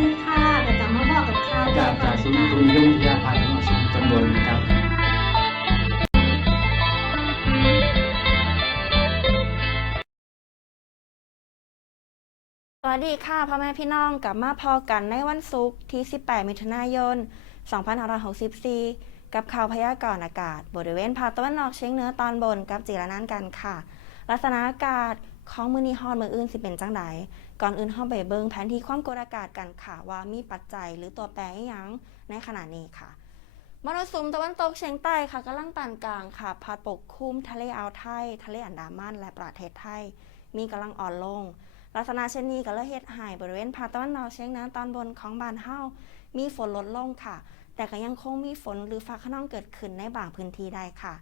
ดีค่ะก็จะมาบอกกับข่าวจากจากศูนย์อุตุนิยมวิทยาภาคจังหวัดสุรินทร์ตำบลครับสวัสดีค่ะพ่อแม่พี่น้องกลับมาพอกันในวันศุกร์ที่ 18 มิถุนายน 2564 กับข่าวพยากรณ์อากาศ บริเวณภาคตะวันออกเฉียงเหนือตอนบนกับจีรนันท์กันค่ะ ลักษณะอากาศ ของมือนีฮอนมืออื่นสิเป็นจังไดก่อนอื่นเข้าไปเบิ่งแผนที่ความกดอากาศกันค่ะว่ามีปัจจัยหรือตัวแปรอหยังในขณะนี้ค่ะมรสุมตะวันตกเฉียงใต้ค่ะกำลังปานกลางค่ะพัดปกคลุมทะเลอ่าวไทย ทะเลอันดามันและประเทศไทย มีกำลังอ่อนลง ลักษณะเช่นนี้ก็เลยเฮ็ดให้บริเวณภาคตะวันออกเฉียงเหนือตอนบนของบ้านเฮามีฝนลดลงค่ะ แต่ก็ยังคงมีฝนหรือฟ้าขนองเกิดขึ้นในบางพื้นที่ได้ค่ะ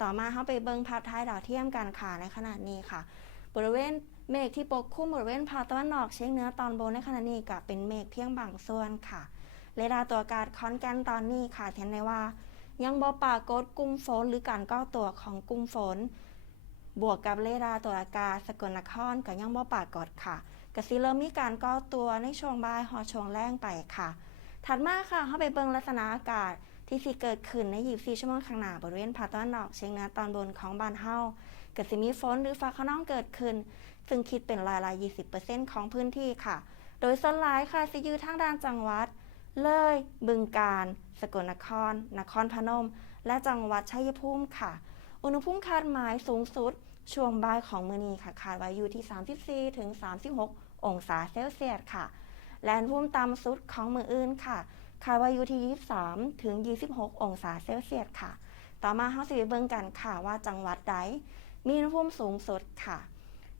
ต่อมาเฮาไปเบิ่งภาพท้ายดาวเทียมกันค่ะในขณะนี้ค่ะ บริเวณเมฆที่ปกคลุมบริเวณภาคตะวันออกเฉียงเหนือตอนบนในขณะนี้ก็เป็นเมฆเพียงบางส่วนค่ะ เรดาร์ตัวอากาศคอนแกนตอนนี้ค่ะเห็นได้ว่า ยังบ่ปรากฏกลุ่มฝนหรือการก่อตัวของกลุ่มฝน บวกกับเรดาร์ตัวอากาศสกลนครก็ยังบ่ปรากฏค่ะกสิเริ่มมีการก่อตัวในช่วงบ่ายหอช่วงแรงไปค่ะ ถัดมาค่ะเข้าไปเบิงลักษณะอากาศที่สิเกิดขึ้นใน 24 ชั่วโมงข้างหน้าบริเวณภาคตะวันออกเฉียงเหนือตอนบนของบ้านเฮา เก็สิมีฝนหรือฟ้าขนองเกิดขึ้น ซึ่งคิดเป็นรายละ 20%ของพื้นที่ค่ะ โดยส่วนหลายค่ะสิอยู่ทางด้านจังหวัด เลย บึงกาฬสกลนคร นครพนม และจังหวัดชัยภูมิค่ะ อุณหภูมิคาดหมายสูงสุด ช่วงบ่ายของมื้อนี้ค่ะคาดไว้อยู่ที่ 34ถึง36 องศาเซลเซียสค่ะ และอุณหภูมิต่ำสุดของมืออื่นค่ะคาดไว้อยู่ที่ 23 ถึง 26 องศาเซลเซียสค่ะ ต่อมาเฮาสิไปเบิ่งกันค่ะว่าจังหวัดใด มีอุณหภูมิสูงสุดค่ะ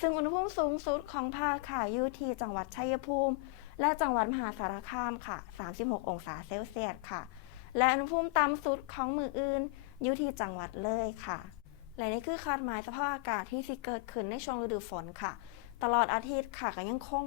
ซึ่งอุณหภูมิสูงสุดของภาคค่ะอยู่ที่จังหวัดชัยภูมิ และจังหวัดมหาสารคามค่ะ 36 องศาเซลเซียสค่ะ และอุณหภูมิต่ำสุดของมืออื่นอยู่ที่จังหวัดเลยค่ะ และนี่คือคาดหมายสภาพอากาศที่สิเกิดขึ้นในช่วงฤดูฝนค่ะ ตลอดอาทิตย์ค่ะก็ยังคง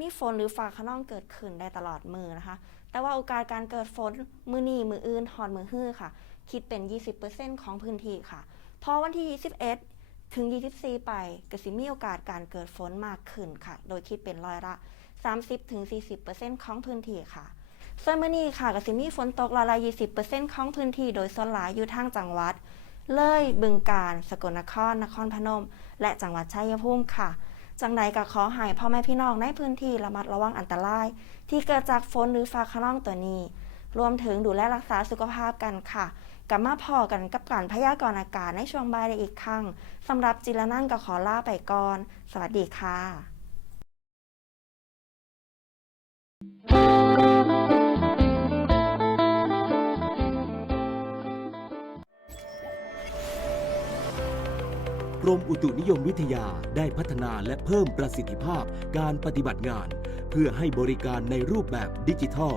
มีฝนหรือฟ้าขนองเกิดขึ้นได้ตลอดมือนะคะ แต่ว่าโอกาสการเกิดฝนมือนีมืออื่นหอดมือฮื้อค่ะ คิดเป็น 20%ของพื้นที่ค่ะ พอวันที่ 21 ถึง 24 ไปก็สิมีโอกาสการเกิดฝนมากขึ้นค่ะ โดยคิดเป็นร้อยละ 30-40%ของพื้นที่ค่ะส่วนมื้อนี้ค่ะก็สิมีฝนตกร้อยละ 20%ของพื้นที่ โดยส่วนหลายอยู่ทางจังหวัด เลยบึงกาฬสกลนคร นครพนม และจังหวัดชัยภูมิค่ะ จังใดก็ขอให้พ่อแม่พี่น้องในพื้นที่ระมัดระวังอันตราย ที่เกิดจากฝนหรือฟ้าขนองตัวนี้ รวมถึงดูแลรักษาสุขภาพกันค่ะกลับมาพอกันกับการพยากรณ์อากาศในช่วงบ่ายได้อีกครั้งสำหรับจิรนันท์ก็ขอลาไปก่อน สวัสดีค่ะ กรมอุตุนิยมวิทยาได้พัฒนาและเพิ่มประสิทธิภาพการปฏิบัติงาน เพื่อให้บริการในรูปแบบดิจิทัล